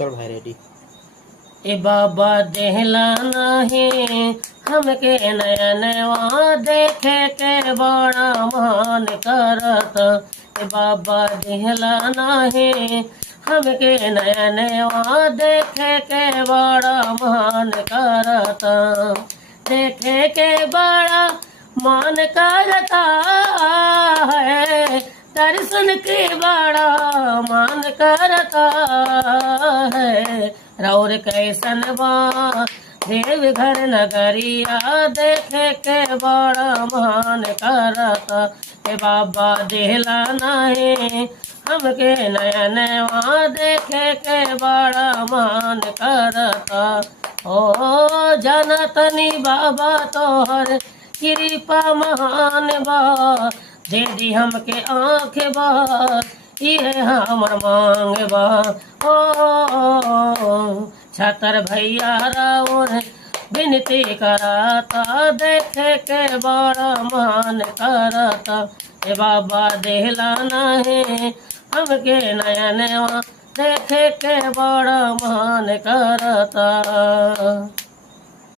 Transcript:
चल भाई रेडी। ए बाबा देहला नहीं हमके नया नया देखे के बड़ा मन करत। ए बाबा देहला नहीं हमके नया नया देखे के बड़ा मन करत। देखे के बड़ा मन करता है, दर्शन के बड़ा मन करता है। रौर कैसन बा देव घर नगरिया देखे के बड़ा मन करता। ए बाबा देहला नहीं हमके नया नया देखे के बड़ा मन करता। ओ जनतनी बाबा तोहर कृपा महान बा, दे दी हमके आँख बा ये हमर मांग बा। ओ छतर भैया राउर विनती कराता देखे के बड़ा मन करता। ए बाबा देहला नहीं हमके नया नया देखे के बड़ा मन करता।